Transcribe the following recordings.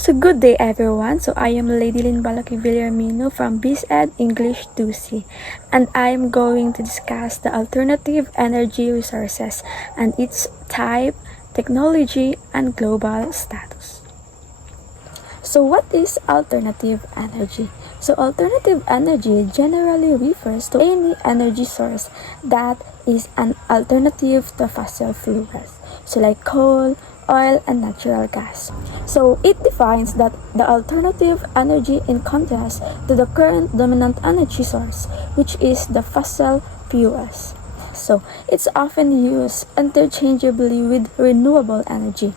So good day everyone. So I am Lady Lynn Balaki Villarmino from BizEd English 2C, and I am going to discuss the alternative energy resources and its type, technology, and global status. So what is alternative energy? So alternative energy generally refers to any energy source that is an alternative to fossil fuels, so like coal, oil, and natural gas. So it defines that the alternative energy in contrast to the current dominant energy source, which is the fossil fuels. So it's often used interchangeably with renewable energy,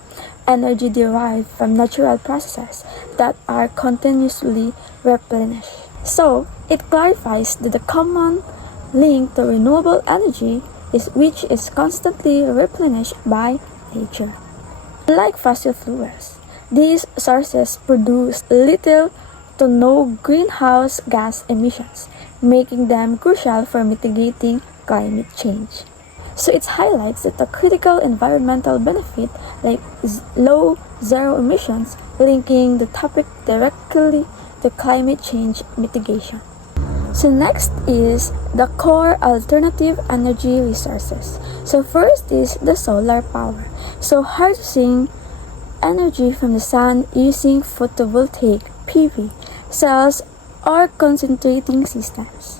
energy derived from natural processes that are continuously replenished. So it clarifies that the common link to renewable energy is which is constantly replenished by nature. Unlike fossil fuels, these sources produce little to no greenhouse gas emissions, making them crucial for mitigating climate change. So it highlights that the critical environmental benefit like low zero emissions, linking the topic directly to climate change mitigation. So next is the core alternative energy resources. So first is the solar power. So harnessing energy from the sun using photovoltaic (PV) cells or concentrating systems.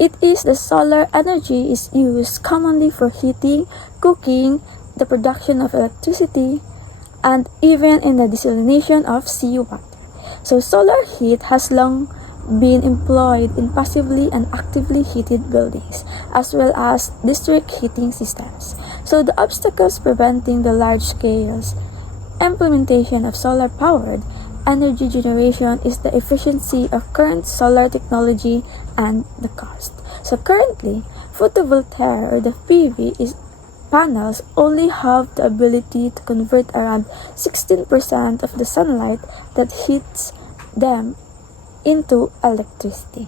It is the solar energy is used commonly for heating, cooking, the production of electricity, and even in the desalination of seawater. So solar heat has long been employed in passively and actively heated buildings, as well as district heating systems. So the obstacles preventing the large-scale implementation of solar-powered energy generation is the efficiency of current solar technology and the cost. So currently, photovoltaic or the PV panels only have the ability to convert around 16% of the sunlight that hits them into electricity.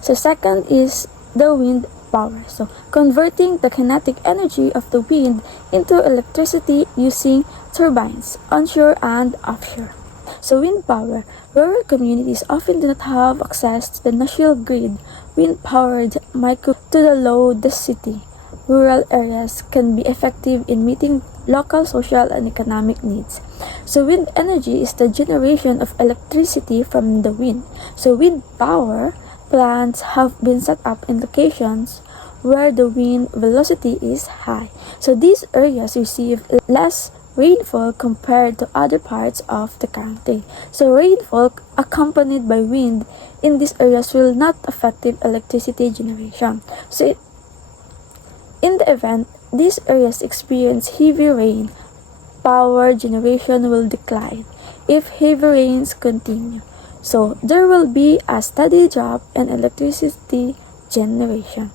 So second is the wind power. So converting the kinetic energy of the wind into electricity using turbines onshore and offshore. So wind power. Rural communities often do not have access to the national grid. Wind-powered micro to the load the city. Rural areas can be effective in meeting local social and economic needs. So wind energy is the generation of electricity from the wind. So wind power plants have been set up in locations where the wind velocity is high. So these areas receive less rainfall compared to other parts of the country. So rainfall accompanied by wind in these areas will not affect electricity generation. So in the event these areas experience heavy rain, power generation will decline if heavy rains continue. So there will be a steady drop in electricity generation.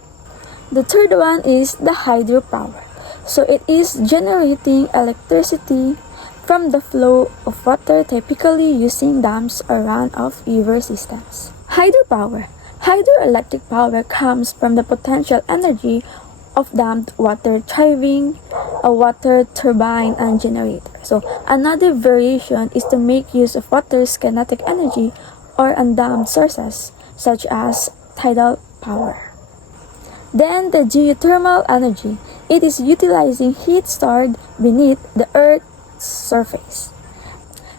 The third one is the hydropower. So it is generating electricity from the flow of water, typically using dams or run-off river systems. Hydropower. Hydroelectric power comes from the potential energy of damped water driving a water turbine and generator. So another variation is to make use of water's kinetic energy or undamped sources such as tidal power. Then the geothermal energy. It is utilizing heat stored beneath the Earth's surface.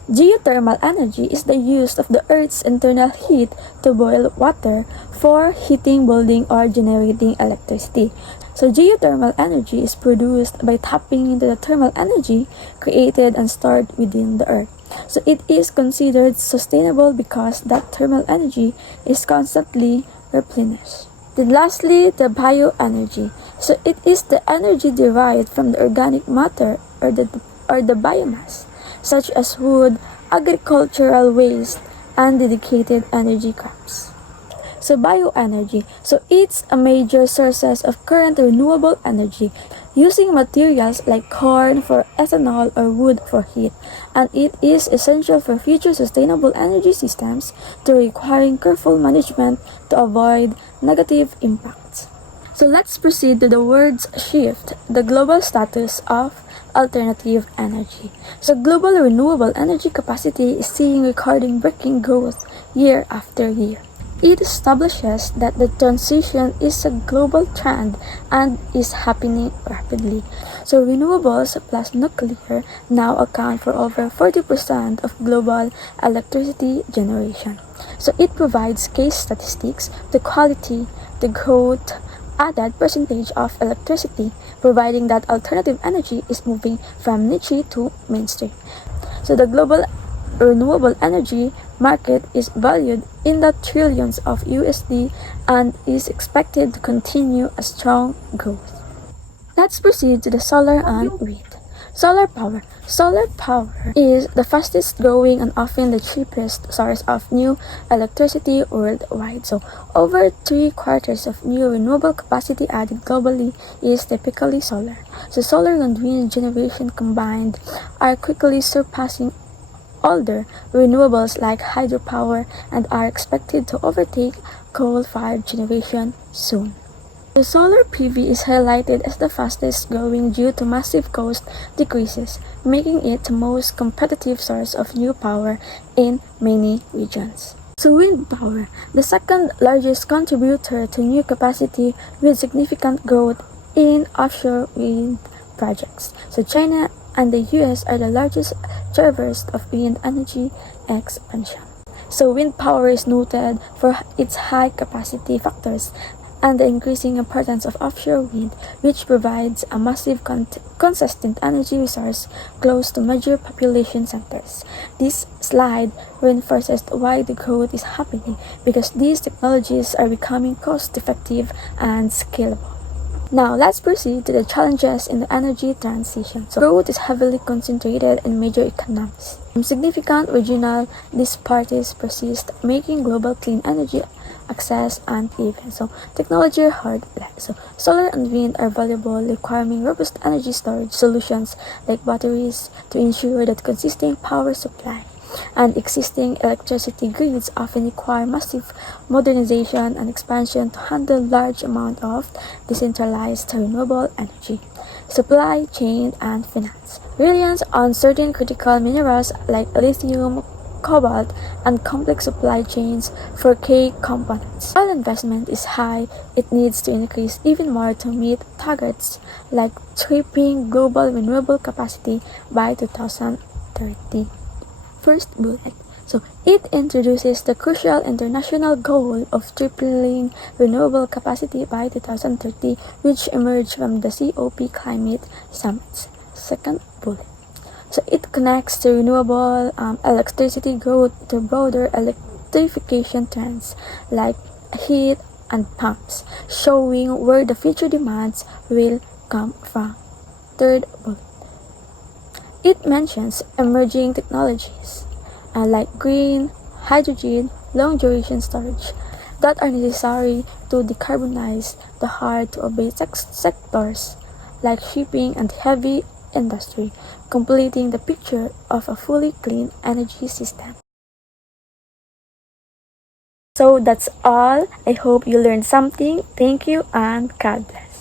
Geothermal energy is the use of the Earth's internal heat to boil water for heating building or generating electricity. So geothermal energy is produced by tapping into the thermal energy created and stored within the Earth. So it is considered sustainable because that thermal energy is constantly replenished. Then lastly, the bioenergy. So it is the energy derived from the organic matter or the biomass, such as wood, agricultural waste, and dedicated energy crops. So bioenergy. So it's a major sources of current renewable energy using materials like corn for ethanol or wood for heat, and it is essential for future sustainable energy systems to requiring careful management to avoid negative impacts. So let's proceed to the words shift, the global status of alternative energy. So global renewable energy capacity is seeing recording-breaking growth year after year. It establishes that the transition is a global trend and is happening rapidly. So renewables plus nuclear now account for over 40% of global electricity generation. So it provides case statistics, the quality, the growth, added percentage of electricity, providing that alternative energy is moving from niche to mainstream. So the global renewable energy market is valued in the trillions of USD and is expected to continue a strong growth. Let's proceed to the solar and wind. Solar power. Solar power is the fastest growing and often the cheapest source of new electricity worldwide. So, over 3/4 of new renewable capacity added globally is typically solar. So, solar and wind generation combined are quickly surpassing older renewables like hydropower and are expected to overtake coal-fired generation soon. The solar PV is highlighted as the fastest growing due to massive cost decreases, making it the most competitive source of new power in many regions. So wind power, the second largest contributor to new capacity with significant growth in offshore wind projects. So China and the US are the largest drivers of wind energy expansion. So wind power is noted for its high capacity factors and the increasing importance of offshore wind, which provides a massive consistent energy resource close to major population centers. This slide reinforces why the growth is happening because these technologies are becoming cost-effective and scalable. Now, let's proceed to the challenges in the energy transition. So, growth is heavily concentrated in major economies. Significant regional disparities persist, making global clean energy access uneven. So, technology hard. So, solar and wind are valuable, requiring robust energy storage solutions like batteries to ensure that consistent power supply. And existing electricity grids often require massive modernization and expansion to handle large amounts of decentralized renewable energy. Supply chain and finance. Reliance on certain critical minerals like lithium, cobalt, and complex supply chains for key components. While investment is high, it needs to increase even more to meet targets like tripling global renewable capacity by 2030. First bullet. So it introduces the crucial international goal of tripling renewable capacity by 2030, which emerged from the COP climate summits. Second bullet. So it connects the renewable electricity growth to broader electrification trends like heat and pumps, showing where the future demands will come from. Third bullet. It mentions emerging technologies like green, hydrogen, long-duration storage that are necessary to decarbonize the hard-to-abate sectors like shipping and heavy industry, completing the picture of a fully clean energy system. So that's all. I hope you learned something. Thank you and God bless.